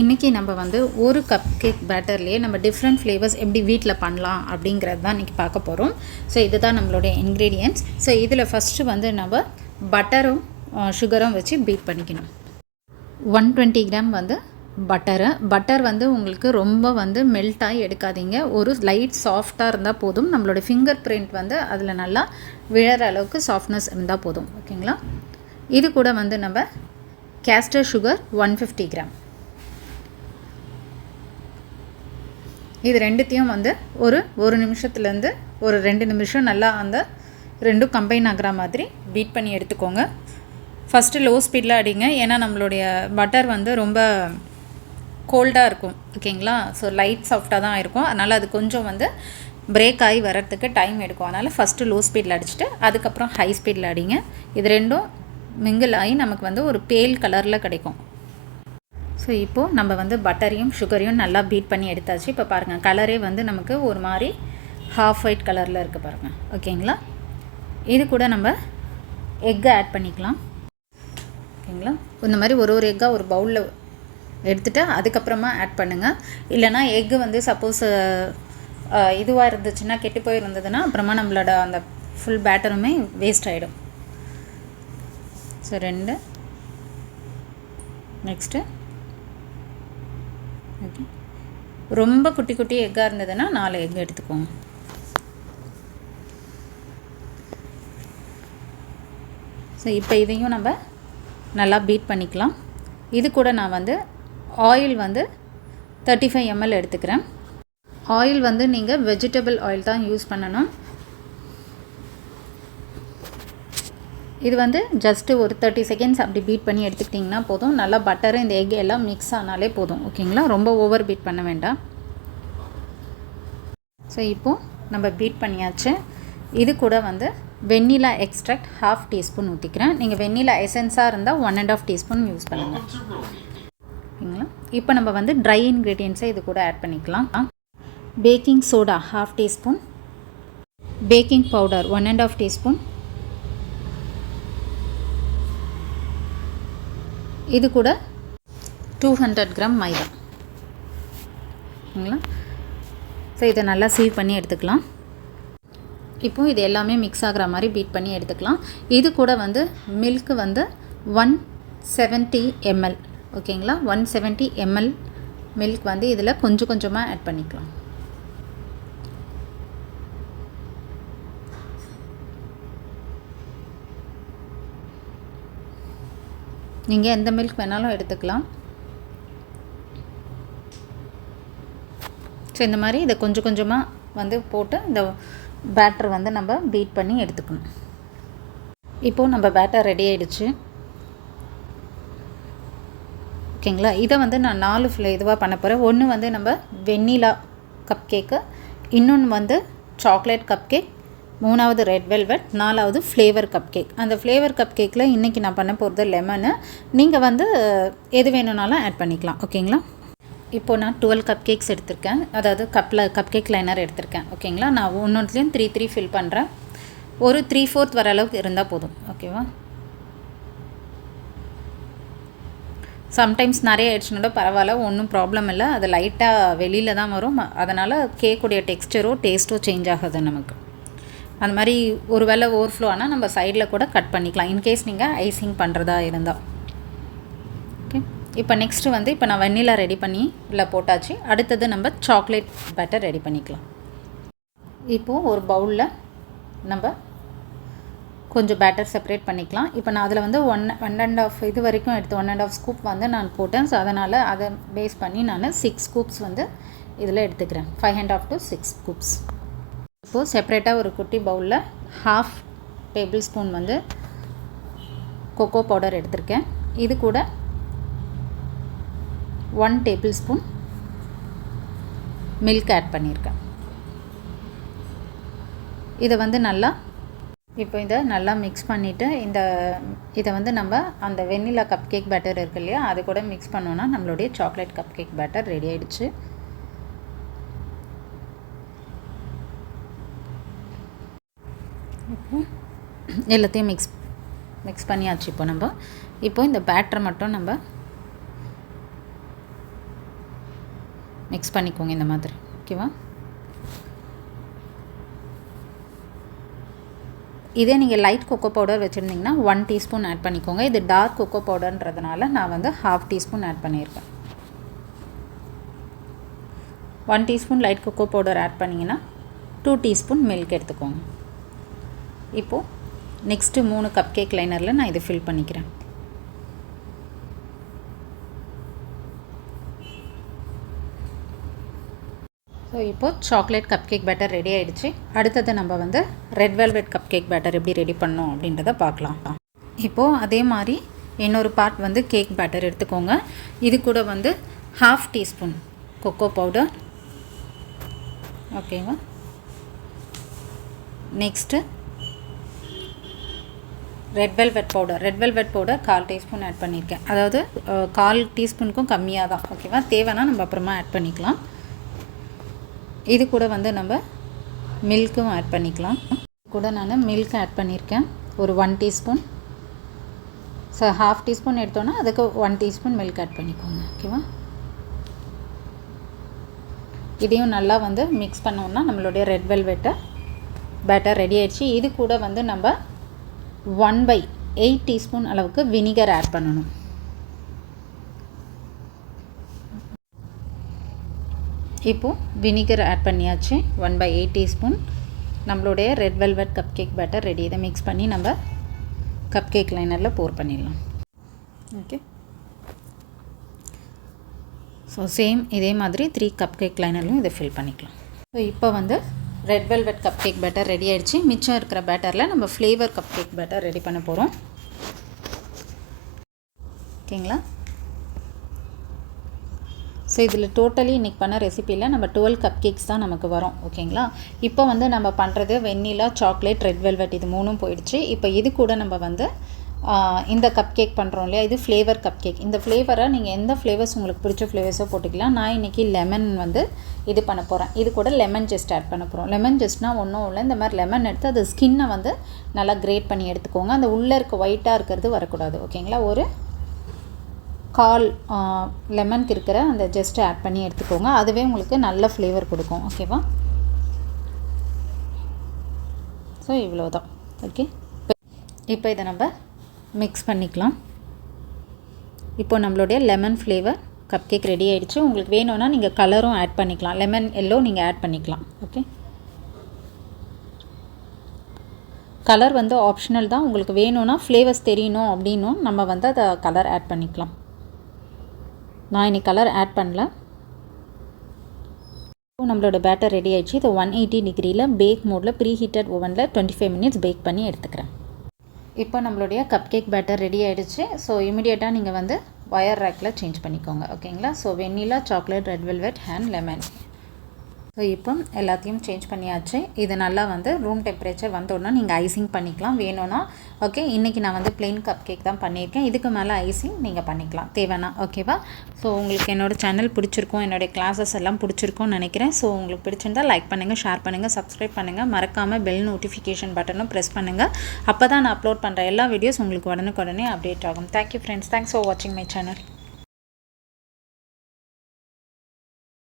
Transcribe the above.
இன்றைக்கி நம்ம வந்து ஒரு கப் கேக் பேட்டர்லேயே நம்ம டிஃப்ரெண்ட் ஃப்ளேவர்ஸ் எப்படி வீட்டில் பண்ணலாம் அப்படிங்கிறது தான் இன்றைக்கி பார்க்க போகிறோம். ஸோ இதுதான் நம்மளுடைய இன்க்ரீடியன்ட்ஸ். ஸோ இதில் ஃபஸ்ட்டு வந்து நம்ம பட்டரும் சுகரும் வச்சு பீட் பண்ணிக்கணும். 120 கிராம் வந்து பட்டர் வந்து உங்களுக்கு ரொம்ப வந்து மெல்ட் ஆகி எடுக்காதீங்க. ஒரு லைட் சாஃப்டாக இருந்தால் போதும். நம்மளோட ஃபிங்கர் பிரிண்ட் வந்து அதில் நல்லா விழற அளவுக்கு சாஃப்ட்னஸ் இருந்தால் போதும். ஓகேங்களா? இது கூட வந்து நம்ம castor sugar 150 கிராம். இது ரெண்டுத்தையும் வந்து ஒரு நிமிஷத்துலேருந்து ஒரு 2 நிமிஷம் நல்லா அந்த ரெண்டும் கம்பைன் ஆகிற மாதிரி பீட் பண்ணி எடுத்துக்கோங்க. ஃபஸ்ட்டு லோ ஸ்பீடில் அடிங்க, ஏன்னா நம்மளுடைய பட்டர் வந்து ரொம்ப கோல்டாக இருக்கும். ஓகேங்களா? ஸோ லைட் சாஃப்டாக தான் இருக்கும். அதனால் அது கொஞ்சம் வந்து பிரேக் ஆகி வர்றதுக்கு டைம் எடுக்கும். அதனால் ஃபஸ்ட்டு லோ ஸ்பீடில் அடிச்சுட்டு அதுக்கப்புறம் ஹை ஸ்பீடில் அடிங்க. இது ரெண்டும் மிங்கிள் ஆகி நமக்கு வந்து ஒரு பேல் கலரில் கிடைக்கும். ஸோ இப்போது நம்ம வந்து பட்டரையும் சுகரையும் நல்லா பீட் பண்ணி எடுத்தாச்சு. இப்போ பாருங்கள், கலரே வந்து நமக்கு ஒரு மாதிரி ஹாஃப் ஒயிட் கலரில் இருக்குது பாருங்கள். ஓகேங்களா? இது கூட நம்ம எக்கை ஆட் பண்ணிக்கலாம். ஓகேங்களா? இந்த மாதிரி ஒரு எக்காக ஒரு பவுலில் எடுத்துகிட்டு அதுக்கப்புறமா ஆட் பண்ணுங்கள். இல்லைனா எக்கு வந்து சப்போஸ் இதுவாக இருந்துச்சுன்னா, கெட்டு போயிருந்ததுன்னா அப்புறமா நம்மளோட அந்த ஃபுல் பேட்டருமே வேஸ்ட் ஆகிடும். ஸோ 2 நெக்ஸ்ட்டு ஓகே, ரொம்ப குட்டி குட்டி எக்காக இருந்ததுன்னா 4 எக் எடுத்துக்கோங்க. ஸோ இப்போ இதையும் நம்ம நல்லா பீட் பண்ணிக்கலாம். இது கூட நான் வந்து ஆயில் வந்து 35 ml எடுத்துக்கிறேன். ஆயில் வந்து நீங்கள் வெஜிடபிள் ஆயில் தான் யூஸ் பண்ணணும். இது வந்து ஜஸ்ட்டு ஒரு 30 செகண்ட்ஸ் அப்படி பீட் பண்ணி எடுத்துக்கிட்டிங்கன்னா போதும். நல்லா பட்டரு இந்த எக் எல்லாம் மிக்ஸ் ஆனாலே போதும். ஓகேங்களா? ரொம்ப ஓவர் பீட் பண்ண வேண்டாம். ஸோ இப்போது நம்ம பீட் பண்ணியாச்சு. இது கூட வந்து வெண்ணிலா எக்ஸ்ட்ராக்ட் 1/2 டீஸ்பூன் ஊற்றிக்கிறேன். நீங்கள் வெண்ணிலா எசன்ஸாக இருந்தால் 1.5 டீஸ்பூன் யூஸ் பண்ணுங்கள். ஓகேங்களா? இப்போ நம்ம வந்து ட்ரை இன்க்ரீடியன்ஸை இது கூட ஆட் பண்ணிக்கலாம். Baking soda 1/2 teaspoon, baking powder 1.5 teaspoon, இது கூட 200 கிராம் மைதா. ஓகேங்களா? ஸோ இதை நல்லா சீவ் பண்ணி எடுத்துக்கலாம். இப்போது இது எல்லாமே மிக்ஸ் ஆகிற மாதிரி பீட் பண்ணி எடுத்துக்கலாம். இது கூட வந்து மில்க்கு வந்து 170 ml. ஓகேங்களா? 170 ml மில்க் வந்து இதில் கொஞ்சம் கொஞ்சமாக ஆட் பண்ணிக்கலாம். நீங்கள் எந்த மில்க் வேணாலும் எடுத்துக்கலாம். ஸோ இந்த மாதிரி இதை கொஞ்சம் கொஞ்சமாக வந்து போட்டு இந்த பேட்டர் வந்து நம்ம பீட் பண்ணி எடுத்துக்கணும். இப்போது நம்ம பேட்டர் ரெடி ஆகிடுச்சு. ஓகேங்களா? இதை வந்து நான் 4 இதுவாக பண்ண போகிறேன். ஒன்று வந்து நம்ம வெண்ணிலா கப் கேக்கு, இன்னொன்று வந்து சாக்லேட் கப் கேக், 3வது ரெட் வெல்வெட், 4வது ஃப்ளேவர் கப் கேக். அந்த ஃப்ளேவர் கப் கேக்கில் இன்றைக்கி நான் பண்ண போகிறது லெமனு. நீங்கள் வந்து எது வேணும்னாலும் ஆட் பண்ணிக்கலாம். ஓகேங்களா? இப்போது நான் 12 கப் கேக்ஸ் எடுத்திருக்கேன். அதாவது கப் கேக் லைனர் எடுத்திருக்கேன். ஓகேங்களா? நான் ஒன்றுத்துலேயும் 3 ஃபில் பண்ணுறேன். ஒரு 3/4 வர அளவுக்கு இருந்தால் போதும். ஓகேவா? சம்டைம்ஸ் நிறைய ஆயிடுச்சுனோட பரவாயில்ல, ஒன்றும் ப்ராப்ளம் இல்லை. அது லைட்டாக வெளியில் தான் வரும். அதனால் கேக்குடைய டெக்ஸ்டரோ டேஸ்ட்டோ சேஞ்ச் ஆகுது நமக்கு. அந்த மாதிரி ஒரு வேளை ஓவர்ஃப்ளோ ஆனால் நம்ம சைடில் கூட கட் பண்ணிக்கலாம், இன்கேஸ் நீங்கள் ஐசிங் பண்ணுறதா இருந்தால். ஓகே, இப்போ நெக்ஸ்ட்டு வந்து இப்போ நான் வெண்ணிலா ரெடி பண்ணி இல்லை போட்டாச்சு. அடுத்தது நம்ம சாக்லேட் பேட்டர் ரெடி பண்ணிக்கலாம். இப்போது ஒரு பவுலில் நம்ம கொஞ்சம் பேட்டர் செப்பரேட் பண்ணிக்கலாம். இப்போ நான் அதில் வந்து 1.5 இது வரைக்கும் எடுத்து 1.5 ஸ்கூப் வந்து நான் போட்டேன். ஸோ அதனால் அதை பேஸ் பண்ணி நான் 6 ஸ்கூப்ஸ் வந்து இதில் எடுத்துக்கிறேன். 5.5 to 6 ஸ்கூப்ஸ். இப்போது செப்பரேட்டாக ஒரு குட்டி பவுலில் 1/2 டேபிள் ஸ்பூன் வந்து கொக்கோ பவுடர் எடுத்திருக்கேன். இது கூட 1 டேபிள் ஸ்பூன் மில்க் ஆட் பண்ணியிருக்கேன். இதை வந்து இதை நல்லா மிக்ஸ் பண்ணிவிட்டு இதை வந்து நம்ம அந்த வெண்ணிலா கப் கேக் பேட்டர் இருக்கு இல்லையா, அது கூட மிக்ஸ் பண்ணோன்னா நம்மளுடைய chocolate cup cake batter ready ஆகிடுச்சு. எல்லாத்தையும் மிக்ஸ் பண்ணியாச்சு. இப்போ இந்த பேட்டரை மட்டும் நம்ம மிக்ஸ் பண்ணிக்கோங்க இந்த மாதிரி. ஓகேவா? இதே நீங்கள் லைட் கொக்கோ பவுடர் வச்சுருந்தீங்கன்னா 1 டீஸ்பூன் ஆட் பண்ணிக்கோங்க. இது டார்க் கொக்கோ பவுடர்ன்றதுனால நான் வந்து 1/2 டீஸ்பூன் ஆட் பண்ணியிருக்கேன். 1 teaspoon light cocoa powder add பண்ணிங்கன்னா 2 டீஸ்பூன் மில்க் எடுத்துக்கோங்க. இப்போது நெக்ஸ்ட்டு 3 கப் கேக் லைனரில் நான் இதை ஃபில் பண்ணிக்கிறேன். ஸோ இப்போது chocolate cup cake batter ready ஆகிடுச்சு. அடுத்தது நம்ம வந்து red velvet cup cake batter எப்படி ரெடி பண்ணோம் அப்படின்றத பார்க்கலாம். இப்போது அதே மாதிரி இன்னொரு பார்ட் வந்து கேக் பேட்டர் எடுத்துக்கோங்க. இது கூட வந்து 1/2 டீஸ்பூன் கொக்கோ பவுடர். ஓகேவா? Next red velvet powder 1/4 teaspoon add பண்ணியிருக்கேன். அதாவது 1/4 டீஸ்பூனுக்கும் கம்மியாக தான். ஓகேவா? தேவைன்னா நம்ம அப்புறமா ஆட் பண்ணிக்கலாம். இது கூட வந்து நம்ம மில்க்கும் ஆட் பண்ணிக்கலாம். கூட நான் மில்க் ஆட் பண்ணியிருக்கேன் ஒரு 1 டீஸ்பூன். ஸோ 1/2 டீஸ்பூன் எடுத்தோன்னா அதுக்கு 1 டீஸ்பூன் மில்க் ஆட் பண்ணிக்கோங்க. ஓகேவா? இதையும் நல்லா வந்து மிக்ஸ் பண்ணோம்னா நம்மளுடைய ரெட் வெல்வெட்டை பேட்டர் ரெடி ஆகிடுச்சு. இது கூட வந்து நம்ம 1/8 டீஸ்பூன் அளவுக்கு வினிகர் ஆட் பண்ணணும். இப்போது வினிகர் ஆட் பண்ணியாச்சு 1/8 டீஸ்பூன். நம்மளுடைய red velvet cup cake batter ready. இதை மிக்ஸ் பண்ணி நம்ம கப் கேக் லைனரில் போர் பண்ணிடலாம். ஓகே. ஸோ சேம் இதே மாதிரி 3 கப் கேக் லைனர்லையும் இதை ஃபில் பண்ணிக்கலாம். ஸோ இப்போ வந்து red velvet cup cake batter ready ஆகிடுச்சு. மிச்சம் இருக்கிற பேட்டரில் நம்ம flavour cup cake batter ready பண்ண போகிறோம். ஓகேங்களா? ஸோ இதில் டோட்டலி இன்றைக்கி பண்ண ரெசிப்பியில் நம்ம 12 கப் கேக்ஸ் தான் நமக்கு வரும். ஓகேங்களா? இப்போ வந்து நம்ம பண்ணுறது வெண்ணிலா, சாக்லேட், ரெட் வெல்வெட் இது 3ம் போயிடுச்சு. இப்போ இது கூட நம்ம வந்து இந்த கப் கேக் பண்ணுறோம் இல்லையா, இது ஃப்ளேவர் கப் கேக். இந்த ஃப்ளேவரை நீங்கள் எந்த ஃப்ளேவர்ஸ் உங்களுக்கு பிடிச்ச ஃப்ளேவர்ஸோ போட்டுக்கலாம். நான் இன்றைக்கி லெமன் வந்து இது பண்ண போகிறேன். இது கூட லெமன் ஜெஸ்ட் ஆட் பண்ண போகிறோம். லெமன் ஜெஸ்ட்னால் ஒன்றும் இல்லை, இந்த மாதிரி லெமன் எடுத்து அது ஸ்கின்னை வந்து நல்லா கிரேட் பண்ணி எடுத்துக்கோங்க. அந்த உள்ளே இருக்க ஒயிட்டாக இருக்கிறது வரக்கூடாது. ஓகேங்களா? ஒரு 1/4 லெமனுக்கு இருக்கிற அந்த ஜெஸ்ட்டை ஆட் பண்ணி எடுத்துக்கோங்க. அதுவே உங்களுக்கு நல்ல ஃப்ளேவர் கொடுக்கும். ஓகேவா? ஸோ இவ்வளோ தான். ஓகே. இப்போ இதை நம்ம மிக்ஸ் பண்ணிக்கலாம். இப்போ நம்மளுடைய lemon flavour cup cake ready ஆகிடுச்சு. உங்களுக்கு வேணும்னா நீங்கள் கலரும் ஆட் பண்ணிக்கலாம். லெமன் எல்லோ நீங்கள் ஆட் பண்ணிக்கலாம். ஓகே. கலர் வந்து ஆப்ஷனல் தான். உங்களுக்கு வேணும்னா ஃப்ளேவர்ஸ் தெரியணும் அப்படின்னும் நம்ம வந்து அதை கலர் ஆட் பண்ணிக்கலாம். நான் இன்றைக்கி கலர் ஆட் பண்ணல. நம்மளோட பேட்டர் ரெடி ஆகிடுச்சு. இது 180 டிகிரியில் பேக் மோடில் ப்ரீ ஹீட்டட் ஓவனில் 25 மினிட்ஸ் பேக் பண்ணி எடுத்துக்கிறேன். இப்போ நம்மளுடைய கப் கேக் பேட்டர் ரெடி ஆகிடுச்சு. ஸோ இமிடியேட்டாக நீங்கள் வந்து வயர் ரேக்கில் சேஞ்ச் பண்ணிக்கோங்க. ஓகேங்களா? So vanilla, chocolate, red velvet and lemon. So இப்போ எல்லாத்தையும் சேஞ்ச் பண்ணியாச்சு. இது நல்லா வந்து ரூம் டெம்பரேச்சர் வந்தோடனே நீங்கள் ஐசிங் பண்ணிக்கலாம் வேணும்னா. ஓகே. இன்றைக்கி நான் வந்து ப்ளெயின் கப் கேக் தான் பண்ணியிருக்கேன். இதுக்கு மேலே ஐசிங் நீங்கள் பண்ணிக்கலாம் தேவைன்னா. ஓகேவா? ஸோ உங்களுக்கு என்னோடய சேனல் பிடிச்சிருக்கும், என்னுடைய கிளாஸஸ் எல்லாம் பிடிச்சிருக்கும்னு நினைக்கிறேன். ஸோ உங்களுக்கு பிடிச்சிருந்தால் லைக் பண்ணுங்கள், ஷேர் பண்ணுங்கள், சப்ஸ்கிரைப் பண்ணுங்கள். மறக்காமல் பெல் நோட்டிஃபிகேஷன் பட்டனும் ப்ரெஸ் பண்ணுங்கள். அப்போ தான் நான் அப்லோட் பண்ணுற எல்லா வீடியோஸ் உங்களுக்கு உடனுக்குடனே அப்டேட் ஆகும். Thank you friends. தேங்க்ஸ் ஃபார் வாட்சிங் மை சேனல்.